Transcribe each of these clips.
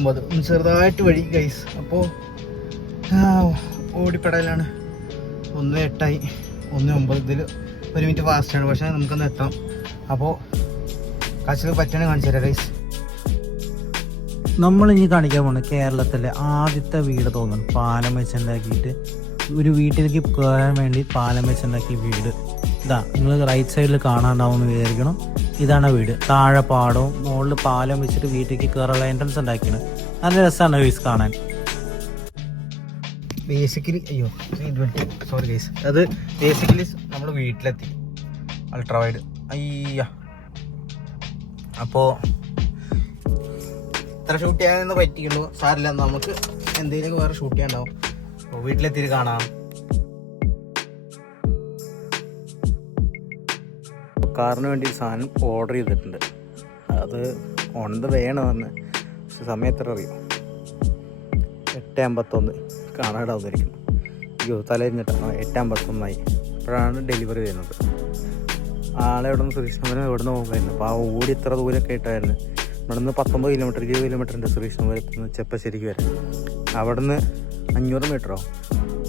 1:09 ചെറുതായിട്ട് വഴി ഗൈസ്. അപ്പോൾ ഓടിപ്പടയിലാണ്. 1:08 1:09. ഇതിൽ 1 മിനിറ്റ് ഫാസ്റ്റാണ്, പക്ഷേ നമുക്കൊന്ന് എത്താം. അപ്പോൾ കാശിൽ പറ്റണേ കാണിച്ചു തരാം ഗൈസ്. നമ്മളിനി കാണിക്കാൻ പോകുന്നത് കേരളത്തിലെ ആദ്യത്തെ വീട് തോന്നുന്നു. പാലം വെച്ചുണ്ടാക്കിയിട്ട് ഒരു വീട്ടിലേക്ക് കയറാൻ വേണ്ടി പാലം വെച്ചുണ്ടാക്കിയ വീട്. ഇതാ നിങ്ങൾ റൈറ്റ് സൈഡിൽ കാണാണ്ടാവുമെന്ന് വിചാരിക്കണം. ഇതാണ് വീട്. താഴെ പാടവും മുകളിൽ പാലം വെച്ചിട്ട് വീട്ടിലേക്ക് കയറാനുള്ള എൻട്രൻസ് ഉണ്ടാക്കിയാണ്. നല്ല രസമാണ് ഗൈസ് കാണാൻ. ബേസിക്കലി സോറി ഗൈസ്, അത് ബേസിക്കലി നമ്മൾ വീട്ടിലെത്തി. അൾട്രാ വൈഡ് അയ്യ. അപ്പോൾ ഇത്ര ഷൂട്ട് ചെയ്യാനൊന്നും പറ്റിയുള്ളൂ. സാറില്ല, നമുക്ക് എന്തെങ്കിലും വേറെ ഷൂട്ട് ചെയ്യാണ്ടാവും. അപ്പോൾ വീട്ടിലെത്തിയിട്ട് കാണാം. കാറിന് വേണ്ടി സാധനം ഓർഡർ ചെയ്തിട്ടുണ്ട്. അത് ഓൺ ദ വേ ആണ് പറഞ്ഞത്. പക്ഷെ സമയം എത്ര അറിയും? 8:51 കാണാതെ വന്നിരിക്കുന്നു. അയ്യോ തലരിഞ്ഞിട്ടാണ്. 8:51 അപ്പോഴാണ് ഡെലിവറി ചെയ്യുന്നത്. ആളെ ഇവിടെ നിന്ന് ശ്രീകൃഷ്ണപുരം ഇവിടെ നിന്ന് പോകുമായിരുന്നു. അപ്പോൾ ആ ഓടി ഇത്ര ദൂരമൊക്കെ ആയിട്ടായിരുന്നു. ഇവിടെ നിന്ന് 19 കിലോമീറ്റർ 20 കിലോമീറ്റർ ഉണ്ട് ശ്രീകൃഷ്ണപുരത്ത് നിന്ന് ചെപ്പശ്ശേരിക്ക് വരെ. അവിടെ നിന്ന് 500 മീറ്ററോ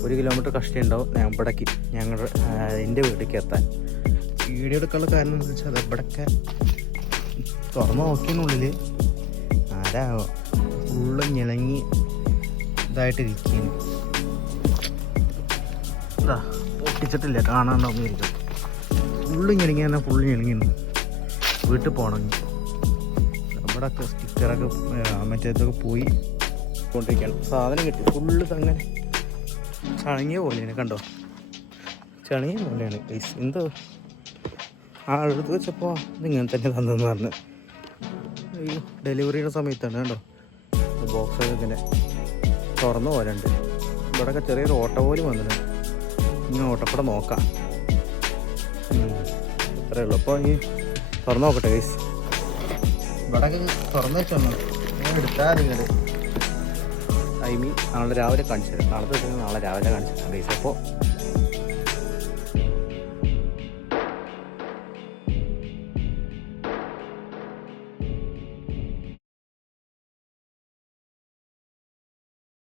1 കിലോമീറ്റർ കഷ്ടിയുണ്ടാവും ഇവിടേക്ക് ഞങ്ങളുടെ എൻ്റെ വീട്ടിലേക്ക് എത്താൻ. വീഡിയോ എടുക്കാനുള്ള കാരണം എന്താ വെച്ചാൽ ഇവിടെയൊക്കെ തുറന്ന് നോക്കിയതിനുള്ളിൽ ആരാവോ ഫുള്ള് ഞെളങ്ങി ഇതായിട്ടിരിക്കുന്നു. ഇതാ പൊട്ടിച്ചിട്ടില്ല, കാണാണ്ടാവുന്ന ഇരിക്കും. ഫുള്ള് ഞെളിങ്ങി തന്നെ ഫുള്ള് ഞെളിങ്ങുന്നു. വീട്ടിൽ പോകണം. ഇവിടെയൊക്കെ സ്റ്റിക്കറൊക്കെ മറ്റേതൊക്കെ പോയി കൊണ്ടിരിക്കുകയാണ്. സാധനം കിട്ടി ഫുള്ള് അങ്ങനെ ചണങ്ങിയ പോലെയാണ്. കണ്ടോ, ചണങ്ങിയ പോലെയാണ് ഗൈസ്. എന്തോ ആളെടുത്ത് വെച്ചപ്പോൾ ഇതിങ്ങനെ തന്നെ തന്നെന്ന് പറഞ്ഞ്. അയ്യോ ഡെലിവറിയുടെ സമയത്താണ് കണ്ടോ ബോക്സൊക്കെ ഇങ്ങനെ തുറന്ന പോലെ ഉണ്ട്. ഇവിടെയൊക്കെ ചെറിയൊരു ഓട്ട പോലും വന്നിട്ടുണ്ട്. ഇങ്ങനെ ഓട്ടക്കൂടെ നോക്കാം. അത്രയേ ഉള്ളൂ. അപ്പോൾ ഇനി തുറന്ന് നോക്കട്ടെ ഗൈസ്. ഇവിടെയൊക്കെ തുറന്ന് വെച്ചോളൂ. ഞാൻ എടുത്താൽ ഇങ്ങോട്ട് നാളെ രാവിലെ കാണിച്ചു തരാം. നാളെ രാവിലെ കാണിച്ചു തരാം ഗൈസ്. അപ്പോൾ